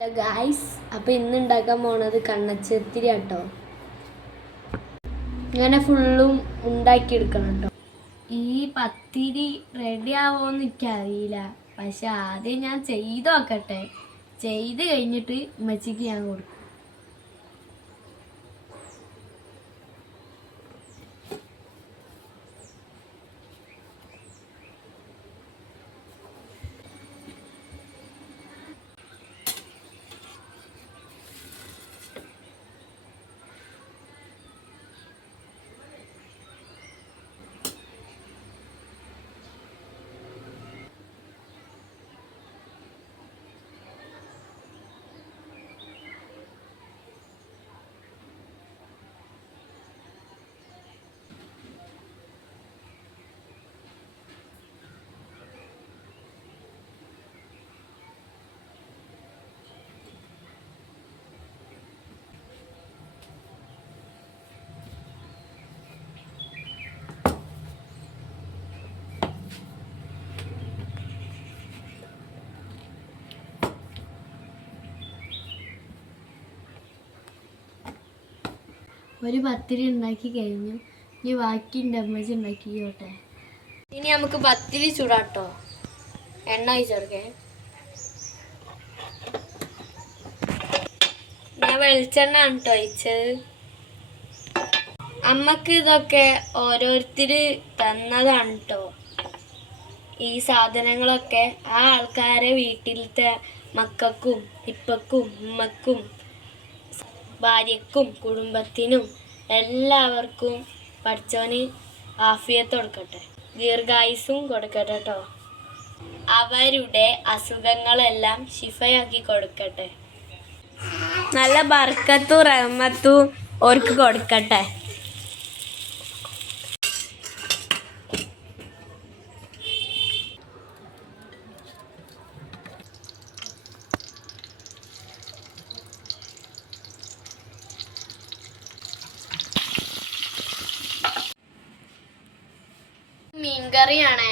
Guys, അപ്പോൾ ഇന്ന് ഉണ്ടാക്കാൻ പോണത് കണ്ണച്ചത്തിരി കേട്ടോ. ഇങ്ങനെ ഫുള്ളും ഉണ്ടാക്കിയെടുക്കണം കേട്ടോ. ഈ പത്തിരി റെഡി ആവുമോയെന്ന് എനിക്കറിയില്ല, പക്ഷെ ആദ്യം ഞാൻ ചെയ്ത് നോക്കട്ടെ. ചെയ്ത് കഴിഞ്ഞിട്ട് ഉമ്മച്ചിക്ക് ഞാൻ കൊടുക്കും. ഒരു പത്തിരി ഉണ്ടാക്കി കഴിഞ്ഞു. ഇനി ബാക്കി എൻ്റെ അമ്മച്ചി ഉണ്ടാക്കിക്കോട്ടെ. ഇനി നമുക്ക് പത്തിരി ചൂടാട്ടോ. എണ്ണ ഒഴിച്ചെടുക്കേ. ഞാൻ വെളിച്ചെണ്ണ ആണ് കേട്ടോ ഒഴിച്ചത്. അമ്മക്ക് ഇതൊക്കെ ഓരോരുത്തർ തന്നതാണ് കേട്ടോ. ഈ സാധനങ്ങളൊക്കെ ആ ആൾക്കാരെ വീട്ടിലത്തെ മക്കൾക്കും ഇപ്പക്കും ഉമ്മക്കും ഭാര്യക്കും കുടുംബത്തിനും എല്ലാവർക്കും പഠിച്ചവന് ആഫിയത്ത് കൊടുക്കട്ടെ, ദീർഘായുസ്സും കൊടുക്കട്ടെ കേട്ടോ. അവരുടെ അസുഖങ്ങളെല്ലാം ശിഫയാക്കി കൊടുക്കട്ടെ. നല്ല ബർക്കത്തും റഹ്മത്തും അവർക്ക് കൊടുക്കട്ടെ. മീൻകറിയാണേ.